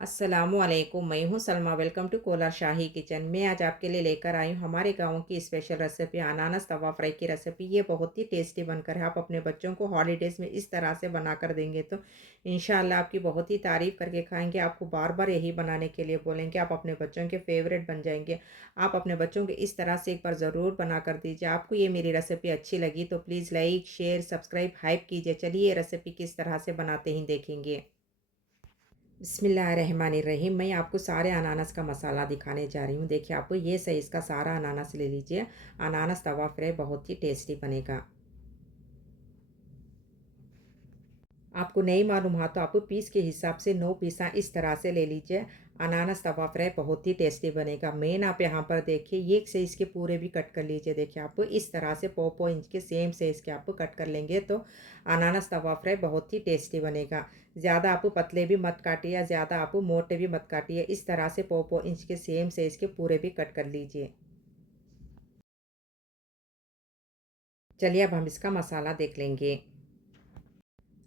अस्सलामुअलैकुम, मैं हूँ Salma. Welcome to Kolar Shahi kitchen. मैं आज आपके लिए लेकर आई हूँ हमारे गाँव की स्पेशल रेसिपी अनानास तवा फ्राई की रेसिपी। ये बहुत ही टेस्टी बनकर है। आप अपने बच्चों को हॉलीडेज़ में इस तरह से बना कर देंगे तो इंशाअल्लाह आपकी बहुत ही तारीफ़ करके खाएंगे। आपको बार बार यही बनाने के लिए बोलेंगे। आप अपने बच्चों के फेवरेट बन जाएंगे। आप अपने बच्चों के इस तरह से एक बार ज़रूर बना कर दीजिए। आपको ये मेरी रेसिपी अच्छी लगी तो please like share subscribe hype कीजिए। चलिए ये रेसिपी किस तरह से बनाते हैं देखेंगे। बिस्मिल्लाहिर्रहमानिर्रहीम। मैं आपको सारे अनानास का मसाला दिखाने जा रही हूँ। देखिए आपको ये साइज़ का सारा अनानास ले लीजिए। अनानास तवा फ्राई बहुत ही टेस्टी बनेगा। आपको नहीं मालूम हो तो आप पीस के हिसाब से 9 पीसा इस तरह से ले लीजिए। अनानास तवा फ्राई बहुत ही टेस्टी बनेगा। मेन आप यहाँ पर देखिए ये साइज़ के पूरे भी कट कर लीजिए। देखिए आप इस तरह से पौ इंच के सेम साइज़ के आप कट कर लेंगे तो अनानास तवा फ्राई बहुत ही टेस्टी बनेगा। ज़्यादा आप पतले भी मत काटिए या ज़्यादा आप मोटे भी मत काटिए। इस तरह से पौ इंच के सेम साइज़ के पूरे भी कट कर लीजिए। चलिए अब हम इसका मसाला देख लेंगे।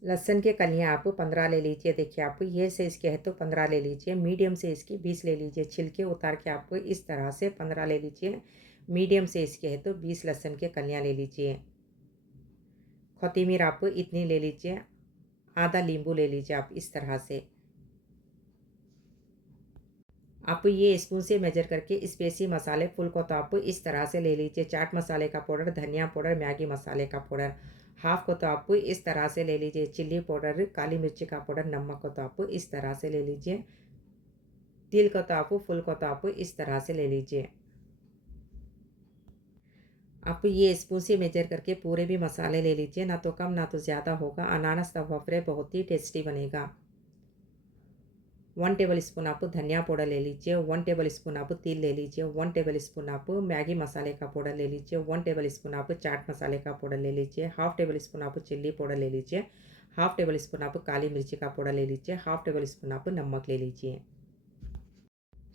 लहसुन के कलियाँ आप 15 ले लीजिए। देखिए आप ये साइज़ के है तो 15 ले लीजिए। मीडियम साइज़ की 20 ले लीजिए। छिलके उतार के आपको इस तरह से 15 ले लीजिए। मीडियम साइज़ के है तो 20 लहसुन के कलियाँ ले लीजिए। कोथिमीर आप इतनी ले लीजिए। आधा नींबू ले लीजिए आप इस तरह से। आप ये स्पून से मेजर करके स्पेसी मसाले फुल को तो आप इस तरह से ले लीजिए। चाट मसाले का पाउडर, धनिया पाउडर, मैगी मसाले का पाउडर हाफ को तो आप इस तरह से ले लीजिए। चिल्ली पाउडर, काली मिर्ची का पाउडर, नमक को तो आप इस तरह से ले लीजिए। तिल का तो आप फुल का तो आप इस तरह से ले लीजिए। आप ये स्पून से मेजर करके पूरे भी मसाले ले लीजिए। ना तो कम ना तो ज़्यादा होगा। अनानास तवा फ्राई बहुत ही टेस्टी बनेगा। 1 टेबल स्पून आप धनिया पाउडर ले लीजिए। 1 टेबल स्पून आप तिल ले लीजिए। 1 टेबल स्पून आप मैगी मसाले का पाउडर ले लीजिए। 1 टेबल स्पून आप चाट मसाले का पाउडर ले लीजिए। हाफ टेबल स्पून आप चिल्ली पाउडर ले लीजिए। हाफ टेबल स्पून आप काली मिर्ची का पाउडर ले लीजिए। हाफ टेबल स्पून आप नमक ले लीजिए।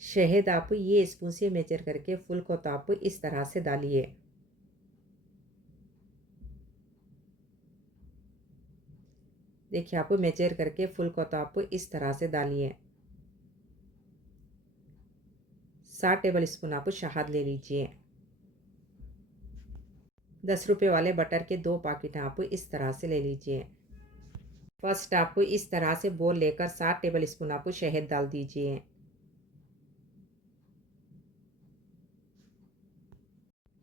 शहद आप ये स्पून से मेजर करके फुल को तो आप इस तरह से डालिए। देखिए आप मेजर करके फुल को तो आप इस तरह से डालिए। 7 टेबल स्पून आप शहद ले लीजिए। 10 रुपये वाले बटर के 2 पैकेट आप इस तरह से ले लीजिए। फर्स्ट आप इस तरह से बोल लेकर 7 टेबल स्पून आप शहद डाल दीजिए।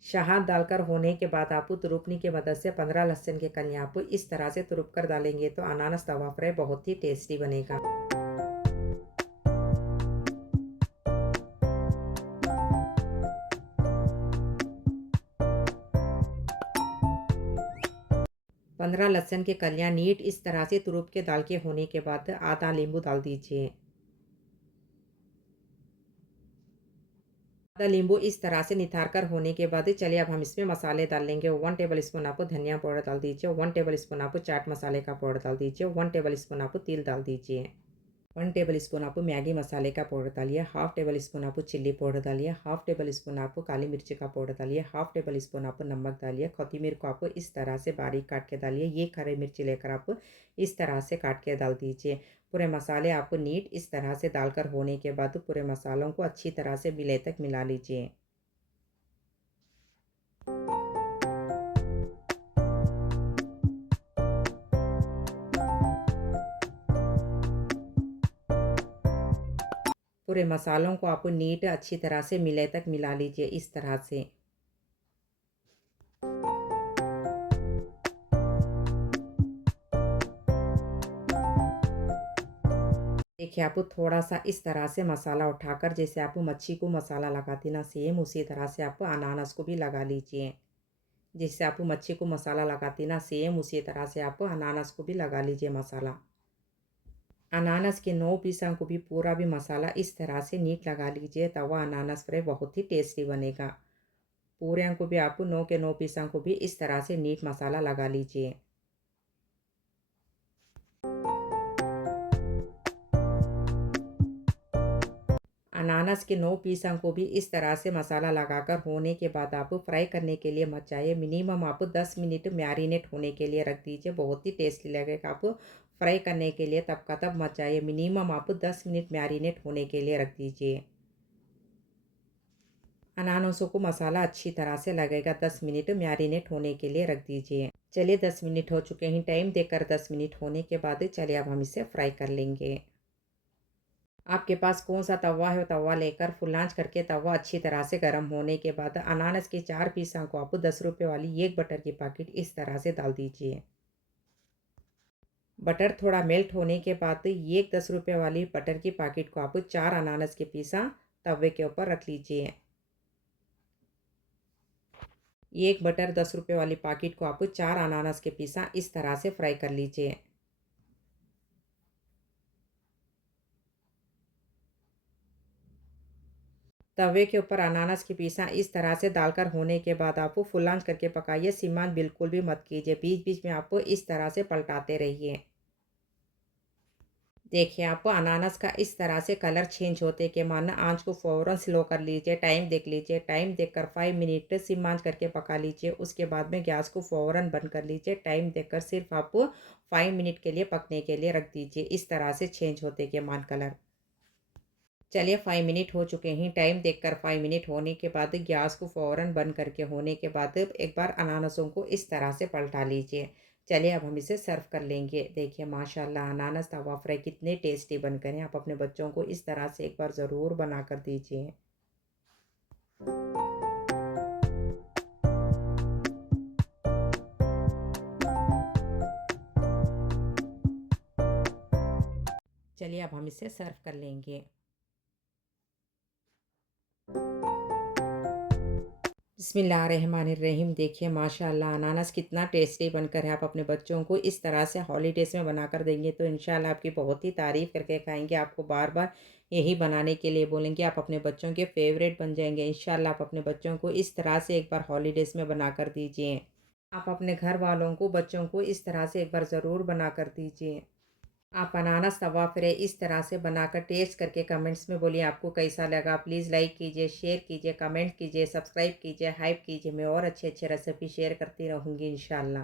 शहद डालकर होने के बाद आप तुरुपनी की मदद से 15 लहसुन के कलियाँ आप इस तरह से तुरुप कर डालेंगे तो अनानास तवा फ्राई बहुत ही टेस्टी बनेगा। 15 लहसुन के कलियाँ नीट इस तरह से तुरुप के डाल के होने के बाद आधा नींबू डाल दीजिए। आधा नींबू इस तरह से निथार कर होने के बाद चलिए अब हम इसमें मसाले डाल लेंगे। 1 टेबल स्पून आप धनिया पाउडर डाल दीजिए। 1 टेबल स्पून आप चाट मसाले का पाउडर डाल दीजिए। 1 टेबल स्पून आप तिल डाल दीजिए। 1 टेबल स्पून आप मैगी मसाले का पाउडर डालिए। हाफ टेबल स्पून आप चिल्ली पाउडर डालिए। हाफ टेबल स्पून आप काली मिर्ची का पाउडर डालिए। हाफ टेबल स्पून आप नमक डालिए। कोथिमीर को आप इस तरह से बारीक काट के डालिए। ये खरी मिर्ची लेकर आप इस तरह से काट के डाल दीजिए। पूरे मसाले आपको नीट इस तरह से डालकर होने के बाद पूरे मसालों को अच्छी तरह से मिले तक मिला लीजिए। पूरे मसालों को आप नीट अच्छी तरह से मिले तक मिला लीजिए इस तरह से। देखिए आप थोड़ा सा इस तरह से मसाला उठाकर जैसे आप मच्छी को मसाला लगाते ना सेम उसी तरह से आप अनानास को भी लगा लीजिए। जैसे आप मच्छी को मसाला लगाते ना सेम उसी तरह से आप अनानास को भी लगा लीजिए मसाला। अनानास के 9 पीसा को भी पूरा भी मसाला इस तरह से नीट लगा लीजिए तब वह अनानास फ्राई बहुत ही टेस्टी बनेगा। पूरे को भी आप 9 के 9 पीसा को भी इस तरह से नीट मसाला लगा लीजिए। अनानास के 9 पीसा को भी इस तरह से मसाला लगाकर होने के बाद आप फ्राई करने के लिए मत जाइए। मिनिमम आप 10 मिनट मैरिनेट होने के लिए रख दीजिए। बहुत ही टेस्टी लगेगा। आप फ्राई करने के लिए तब का तब मत जाइए। मिनिमम आप 10 मिनट मैरिनेट होने के लिए रख दीजिए। अनानासों को मसाला अच्छी तरह से लगेगा। 10 मिनट मैरिनेट होने के लिए रख दीजिए। चलिए 10 मिनट हो चुके हैं। टाइम देकर 10 मिनट होने के बाद चलिए अब हम इसे फ्राई कर लेंगे। आपके पास कौन सा तवा है तवा लेकर फुल आंच करके तवा अच्छी तरह से गर्म होने के बाद अनानास के 4 पीसा को आप 10 रुपये वाली एक बटर की पैकेट इस तरह से डाल दीजिए। बटर थोड़ा मेल्ट होने के बाद एक 10 रुपये वाली बटर की पैकेट को आप 4 अनानास के पीसा तवे के ऊपर रख लीजिए। एक बटर 10 रुपये वाली पैकेट को आप 4 अनानास के पीसा इस तरह से फ्राई कर लीजिए। तवे के ऊपर अनानास के पीसा इस तरह से डालकर होने के बाद आपको फुल आंच करके पकाइए। सिम आंच बिल्कुल भी मत कीजिए। बीच बीच में आपको इस तरह से पलटाते रहिए। देखिए आपको अनानास का इस तरह से कलर चेंज होते के मानो आंच को फ़ौरन स्लो कर लीजिए। टाइम देख लीजिए। टाइम देखकर 5 मिनट सिम आंच करके पका लीजिए। उसके बाद में गैस को फ़ौरन बंद कर लीजिए। टाइम देखकर सिर्फ आपको 5 मिनट के लिए पकने के लिए रख दीजिए। इस तरह से चेंज होते के मान कलर। चलिए 5 मिनट हो चुके हैं। टाइम देखकर 5 मिनट होने के बाद गैस को फ़ौरन बंद करके होने के बाद एक बार अनानासों को इस तरह से पलटा लीजिए। चलिए अब हम इसे सर्व कर लेंगे। देखिए माशाल्लाह अनानास तवा फ्राई कितने टेस्टी बनकर हैं। आप अपने बच्चों को इस तरह से एक बार ज़रूर बना कर दीजिए। चलिए अब हम इसे सर्व कर लेंगे। बिस्मिल्लाहिर्रहमानिर्रहीम। देखिए माशाल्लाह अनानास कितना टेस्टी बनकर है। आप अपने बच्चों को इस तरह से हॉलीडेज़ में बनाकर देंगे तो इंशाल्लाह आपकी बहुत ही तारीफ़ करके खाएंगे। आपको बार बार यही बनाने के लिए बोलेंगे। आप अपने बच्चों के फेवरेट बन जाएंगे। इंशाल्लाह आप अपने बच्चों को इस तरह से एक बार हॉलीडेज़ में बना कर दीजिए। आप अपने घर वालों को बच्चों को इस तरह से एक बार ज़रूर बना कर दीजिए। आप अनानास तवा फ्राई इस तरह से बनाकर टेस्ट करके कमेंट्स में बोलिए आपको कैसा लगा। प्लीज़ लाइक कीजिए, शेयर कीजिए, कमेंट कीजिए, सब्सक्राइब कीजिए, हाइप कीजिए। मैं और अच्छे अच्छे रेसिपी शेयर करती रहूँगी इंशाल्लाह।